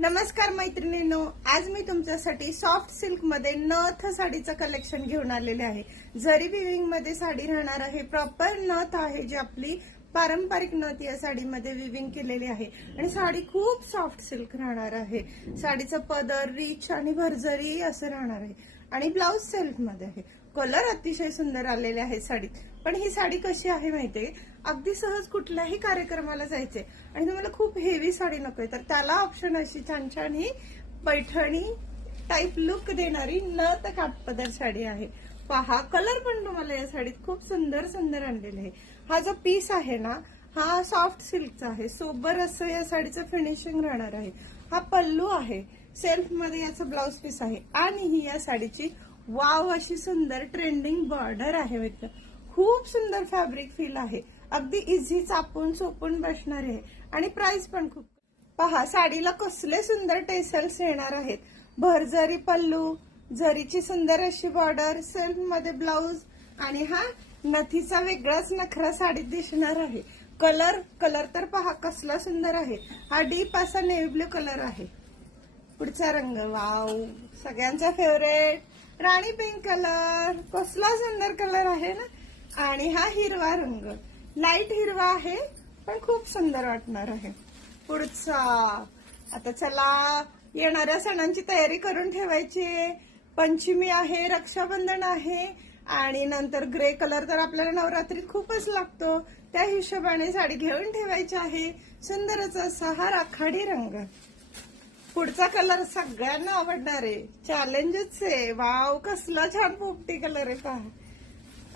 नमस्कार मैत्रिणींनो आज मी तुमच्यासाठी सॉफ्ट सिल्कमध्ये नथ साडीचं कलेक्शन घेऊन आलेले आहे. जरी विविंगमध्ये साडी राहणार आहे प्रॉपर नथ आहे जी आपली पारंपरिक नथ या साडीमध्ये विविंग केलेली आहे. आणि साडी खूप सॉफ्ट सिल्क राहणार आहे. साडीचं पदर रिच आणि भरजरी असं राहणार आहे. आणि ब्लाऊज सिल्कमध्ये आहे. कलर अतिशय सुंदर आलेले आहे साडीत. पण ही साडी कशी आहे माहितीये? अगदी सहज कुठल्याही कार्यक्रमाला जायचे आणि तुम्हाला खूप हेवी साडी नकोय. तर त्याला ऑप्शन अशी छान छान ही पैठणी टाईप लुक देणारी नथ काटपदर साडी आहे. पहा कलर पण तुम्हाला या साडीत खूप सुंदर सुंदर आणलेले आहे. हा जो पीस आहे ना हा सॉफ्ट सिल्कचा आहे. सोबर असं या साडीचं फिनिशिंग राहणार आहे. हा पल्लू आहे. सेल्फमध्ये याचं ब्लाउज पीस आहे. आणि ही या साडीची वाव अशी सुंदर ट्रेंडिंग बॉर्डर आहे मित्र. खूप सुंदर फॅब्रिक फील आहे. अगदी इझी चापून सोपून बसणार आहे. आणि प्राइस पण खूप पहा साडीला कसले सुंदर टेसल्स येणार आहेत. भरजरी पल्लू जरीची सुंदर अशी बॉर्डर सेल्फमध्ये ब्लाउज आणि हा नथीचा वेगळाच नखरा साडीत दिसणार आहे. कलर कलर तर पहा कसला सुंदर आहे. हा डीप असा नेव्ही ब्ल्यू कलर आहे. पुढचा रंग वाव सगळ्यांचा फेवरेट राणी पिंक कलर कसला सुंदर कलर आहे ना? आणि हा हिरवा रंग. लाइट हिरवा आहे पण खूप सुंदर वाटणार आहे. पुढचा. आता चला येणाऱ्या सणांची तयारी करून ठेवायची. आहे. पंचमी आहे रक्षाबंधन आहे आणि नंतर ग्रे कलर तर आपल्याला नवरात्रीत खूपच लागतो. त्या हिशोबाने साडी घेऊन ठेवायची आहे. सुंदरच असा हा राखाडी रंग. पुढचा कलर सगळ्यांना आवडणार आहे. चॅलेंजच आहे वाव कसला छान पोपटी कलर आहे पहा.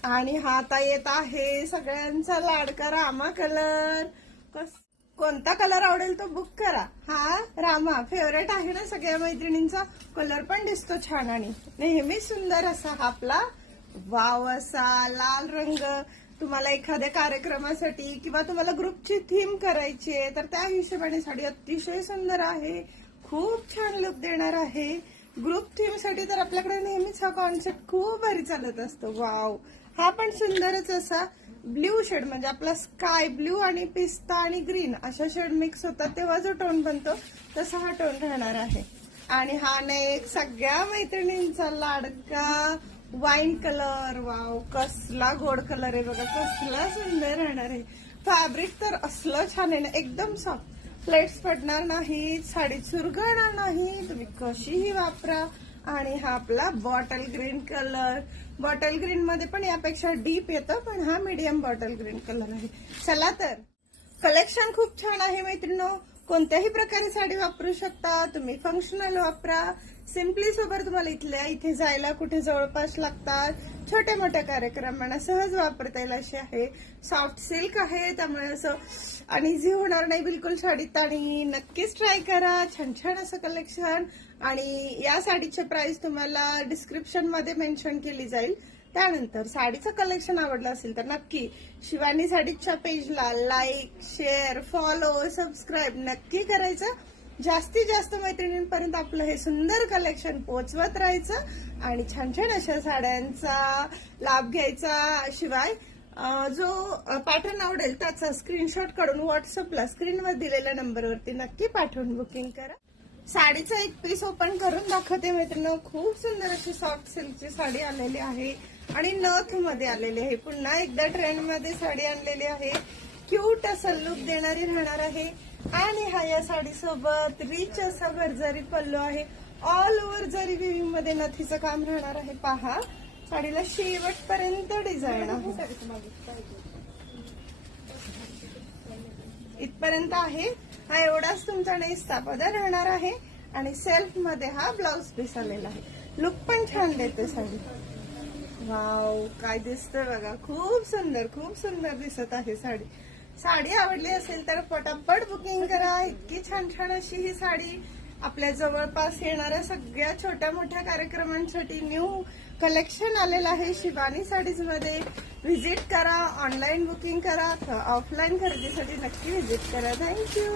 आणि हा आता येत आहे. सगळ्यांचा लाडका रामा कलर कस कोणता कलर आवडेल तो बुक करा. हा रामा फेवरेट आहे ना सगळ्या मैत्रिणींचा? कलर पण दिसतो छान आणि नेहमी सुंदर असा हा आपला. वाव असा लाल रंग. तुम्हाला एखाद्या कार्यक्रमासाठी किंवा तुम्हाला ग्रुपची थीम करायची आहे तर त्या हिशोबाने साडी अतिशय सुंदर आहे. खूप छान लुक देणार आहे. ग्रुप थीमसाठी तर आपल्याकडे नेहमीच हा कॉन्सेप्ट खूप भारी चालत असतो. वाव. हा पण सुंदरच असा ब्ल्यू शेड म्हणजे आपला स्काय ब्ल्यू आणि पिस्ता आणि ग्रीन अशा शेड मिक्स होतात तेव्हा जो टोन बनतो तसा हा टोन राहणार आहे. आणि हा नाही सगळ्या मैत्रिणींचा लाडका वाईन कलर वाव कसला गोड कलर आहे बघा कसला सुंदर राहणार आहे. फॅब्रिक तर असलं छान आहे ना एकदम सॉफ्ट प्लेट्स पडणार नाही साडी चुरगळणार नाही तुम्ही कशीही वापरा. आणि हा आपला bottle green colour. Bottle green मध्ये पण यापेक्षा डीप येतं पण हा मीडियम बॉटल ग्रीन कलर आहे. चला तर. कलेक्शन खूप छान आहे मैत्रिणी. कोणत्याही प्रकारे साडी वापरू शकता तुम्ही फंक्शनल वापरा. सिम्पली सोबत तुम्हाला इथल्या इथे जायला कुठे जवळपास लागतात. छोट्या मोठ्या कार्यक्रमांना सहज वापरता येईल अशी आहे. सॉफ्ट सिल्क आहे त्यामुळे असं आणि इझी होणार नाही. बिलकुल साडीत आणि नक्कीच ट्राय करा. छान छान असं कलेक्शन आणि या साडीचे प्राइस तुम्हाला डिस्क्रिप्शनमध्ये मेन्शन केली जाईल. त्यानंतर साडीचं कलेक्शन आवडलं असेल तर नक्की शिवानी साडीच्या पेजला लाईक शेअर फॉलो सबस्क्राईब नक्की करायचं. जास्तीत जास्त मैत्रिणींपर्यंत आपलं हे सुंदर कलेक्शन पोचवत राहायचं आणि छान छान अशा साड्यांचा लाभ घ्यायचा. शिवाय जो पॅटर्न आवडेल त्याचा स्क्रीनशॉट काढून व्हॉट्सअपला स्क्रीनवर दिलेल्या नंबरवरती नक्की पाठवून बुकिंग करा. साडीचा एक पीस ओपन करून दाखवते मित्रांनो खूप सुंदर अशी सॉफ्ट सिल्कची साडी आलेली आहे. आणि नथमध्ये आलेली आहे. पुन्हा एकदा ट्रेंडमध्ये साडी आणलेली आहे. क्यूट असं लुक देणारी राहणार आहे. आणि हा या साडीसोबत रिच असा भरजरी पल्लू आहे. ऑल ओव्हर जरी विविंगमध्ये नथीचं काम राहणार आहे पहा. साडीला शेवटपर्यंत डिझाईन आहे. इथपर्यंत आहे. हा एवढाच तुमचा नेसचा बदल राहणार आहे आणि सेल्फमध्ये हा ब्लाउज पीस आलेला आहे. लुक पण छान देते साडी. वाव काय दिसतंय बघा. खूप सुंदर खूप सुंदर दिसत आहे साडी. साडी आवडली असेल तर पटापट बुकिंग करा. इतकी छान छान अशी ही साडी आपल्या जवळपास येणाऱ्या सगळ्या छोट्या मोठ्या कार्यक्रमांसाठी न्यू कलेक्शन आलेलं आहे शिवानी साडीजमध्ये व्हिजिट करा ऑनलाईन बुकिंग करा ऑफलाईन खरेदीसाठी नक्की व्हिजिट करा. थँक्यू